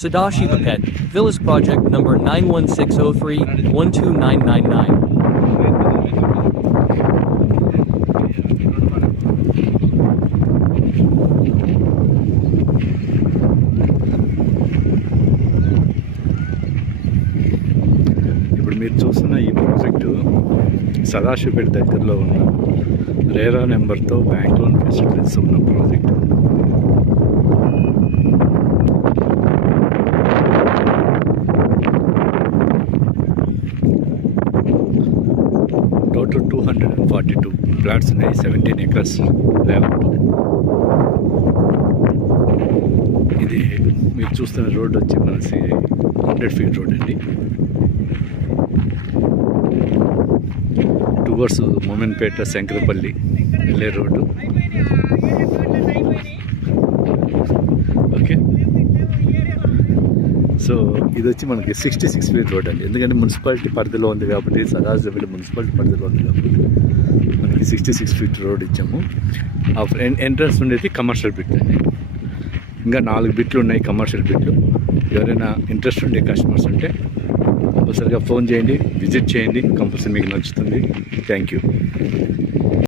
Sadashiva Pet, Villas Project number 91603-12999. ఇప్పుడు మీరు చూస్తున్న ఈ ప్రాజెక్టు సదాశివపేట దగ్గరలో ఉన్న రేరా నెంబర్తో బ్యాంక్ లోన్ ఫెసిలిటీస్ ఉన్న ప్రాజెక్ట్. టోటల్ 242 ఫ్లాట్స్ ఉన్నాయి, 17 acres లేఅవుట్. ఇది మీరు చూస్తున్న రోడ్ వచ్చి మనసి 100 feet రోడ్ అండి. టువర్డ్స్ మోమెన్పేట శంకరపల్లి వెళ్ళే రోడ్డు. ఓకే, సో ఇది వచ్చి మనకి 66 feet రోడ్ అండి. ఎందుకంటే మున్సిపాలిటీ పరిధిలో ఉంది కాబట్టి, సదాశివపేట మున్సిపాలిటీ పరిధిలో ఉంది కాబట్టి మనకి 66 feet రోడ్ ఇచ్చాము. ఆ ఎంట్రన్స్ ఉండేది కమర్షియల్ బిట్ అండి. ఇంకా 4 బిట్లు ఉన్నాయి కమర్షియల్ బిట్లు. ఎవరైనా ఇంట్రెస్ట్ ఉండే కస్టమర్స్ ఉంటే కంపల్సరీగా ఫోన్ చేయండి, విజిట్ చేయండి, కంపల్సరీ మీకు నచ్చుతుంది. Thank you.